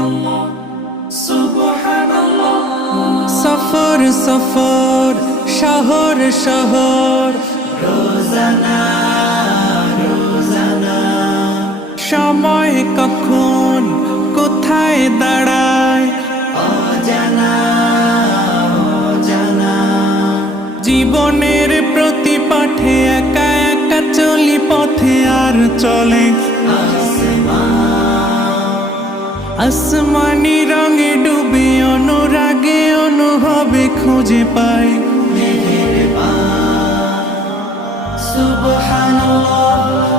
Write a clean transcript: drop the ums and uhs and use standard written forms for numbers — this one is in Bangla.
সুবহানাল্লাহ সুবহানাল্লাহ। সফর সফর শহর শহর রোজানা রোজানা সময় কখন কোথায় দাঁড়ায় অজানা অজানা। জীবনের প্রতি পাঠে একা একা চলি পথে আর চলে আসমানি রঙে ডুবে অনুরাগে অনুভবে খুঁজে পাই সুবহানাল্লাহ